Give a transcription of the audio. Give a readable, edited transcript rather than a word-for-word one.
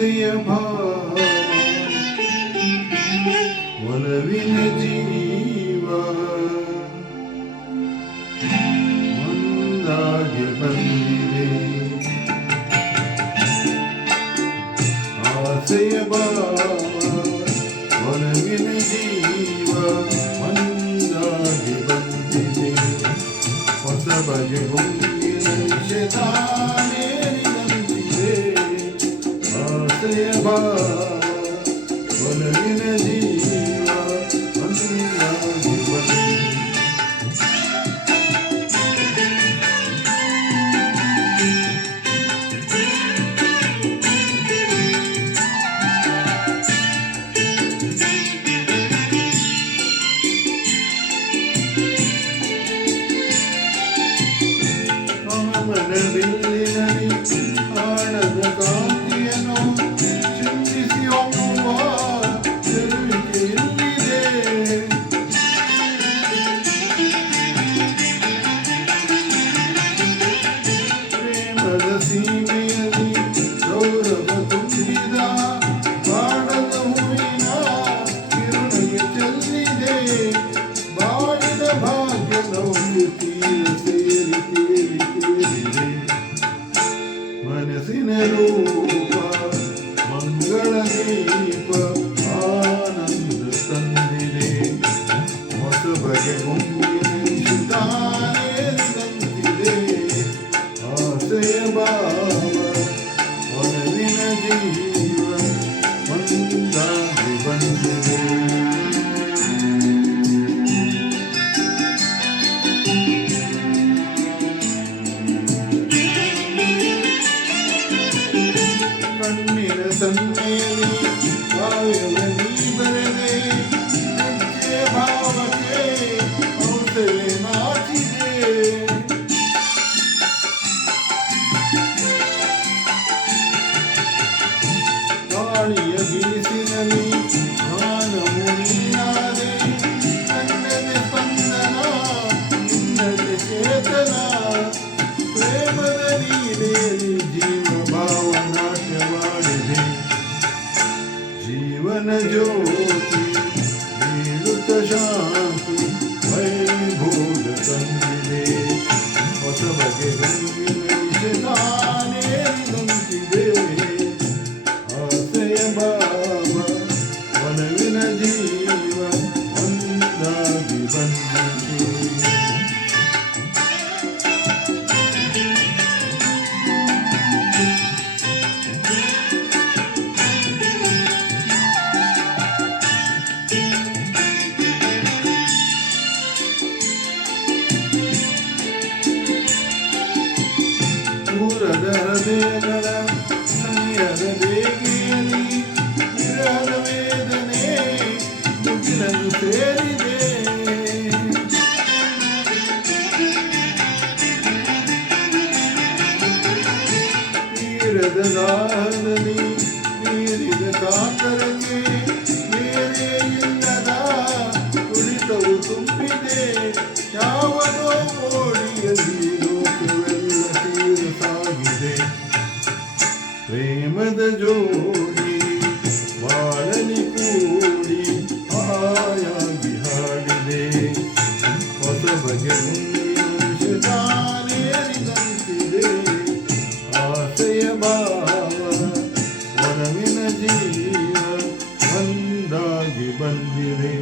ಆಸೆಯ ಭಾವ ಒಲವಿನ ಜೀವ ಒಂದಾಗಿ ಬಂದಿದೆ ಆಸೆಯ ಭಾವ ಒಲವಿನ ಜೀವ ಒಂದಾಗಿ ಬಂದಿದೆ ಹೊಸ ಬಗೆ ಗುಂಗಿನ ನಿಷೇಧಾನೇರಿದಂತಿದೆ ಆಸೆಯ ಭಾವ ಒಲವಿನ ಜೀವ ಒಂದಾಗಿ ಬಂದಿದೆ ಮನವಿಲ್ಲಿನಲ್ಲಿ ಆಳದ ಕಾಂತಿಯನ್ನು ಚಿಂತಿಸಿ ಹೋಗುವ ತಿರುವಿಕೆ ಇಲ್ಲಿದೆ ಪ್ರೇಮದ ಸೀಮೆಯಲ್ಲಿ ಗೌರವ ತುಂಬಿದ ಬಾಣದ ಹೂವಿನ ಕಿರುಣಿಗೆ ಚೆಲ್ಲಿದೆ ಬಾಳಿನ ಭಾಗ್ಯ ನೌಕೆ ತೀರ ಸೇರಿ ಮನಸ್ಸಿನ ರೂಪ ಮಂಗಳ ದೀಪ ಆನಂದ ತಂದಿದೆ ಹೊಸ ಬಗೆ ಗುಂಗಿನಿಸಿದಾನೇರಿದಂತಿದೆ ಆಸೆಯ ಭಾವ ಒಲವಿನ ಜೀವ ಒಂದಾಗಿ ಬಂದಿದೆ ಕಣ್ಣಿನ ಸನ್ನೆಯಲ್ಲಿ ಕಾವ್ಯವ ನೀ ಬರೆದೆ ಹೆಜ್ಜೆ ಭಾವಕ್ಕೆ ಔಷಧಿ ನಾಚಿದೆ ಗಾಳಿಯ ಬೀಸಿನಲ್ಲಿ ಗಾನವು ನೀನಾದೆ ನನ್ನದೆ ಸ್ಪಂದನ ನಿನ್ನದೆ ಚೇತನ ಪ್ರೇಮದ ನೀನೇರಿ ಜೀವ ಭಾವನಾಟ್ಯವಾಡಿದೆ ಜೀವನ ಜ್ಯೋತಿ ನೀಡುತ್ತ ಶಾಂತಿ ವೈಭೋಗ ತಂದಿದೆ ಹೊಸ ಬಗೆ ನಿಷೇಧಾನೇರಿದಂತಿದೆ ಆಸೆಯ ಭಾವ ಒಲವಿನ ಜೀವ ಒಂದಾಗಿ ಬಂದಿದೆ ದೂರದ ಹೃದಯಗಳ ಸನಿಯದ ಬೇಗೆಯಲ್ಲಿ ವಿರಹದ ವೇದನೆ ಮುಗಿಲನ್ನು ಸೇರಿದೆ ತೀರದ ದಾಹದಲ್ಲಿ ನೀರಿದ ಕಾತರಕ್ಕೆ ಬೇರೆ ಇಲ್ಲದ ತುಳಿತವು ತುಂಬಿದೆ ಯಾವನೋ ಮೋಡಿಯಲ್ಲಿ ಲೋಕವೆಲ್ಲ ಸಾಗಿದೆ ಪ್ರೇಮದ ಜೋಡಿ ಬಾಳಲಿ ಕೂಡಿ ಹಾಯಾಗಿ ಹಾಡಿದೆ ಹೊಸ ಬಗೆ ನಿಷೇಧಾನೇರಿದಂತಿದೆ ಆಸೆಯ ಭಾವ ಒಲವಿನ ಜೀವ ಒಂದಾಗಿ ಬಂದಿದೆ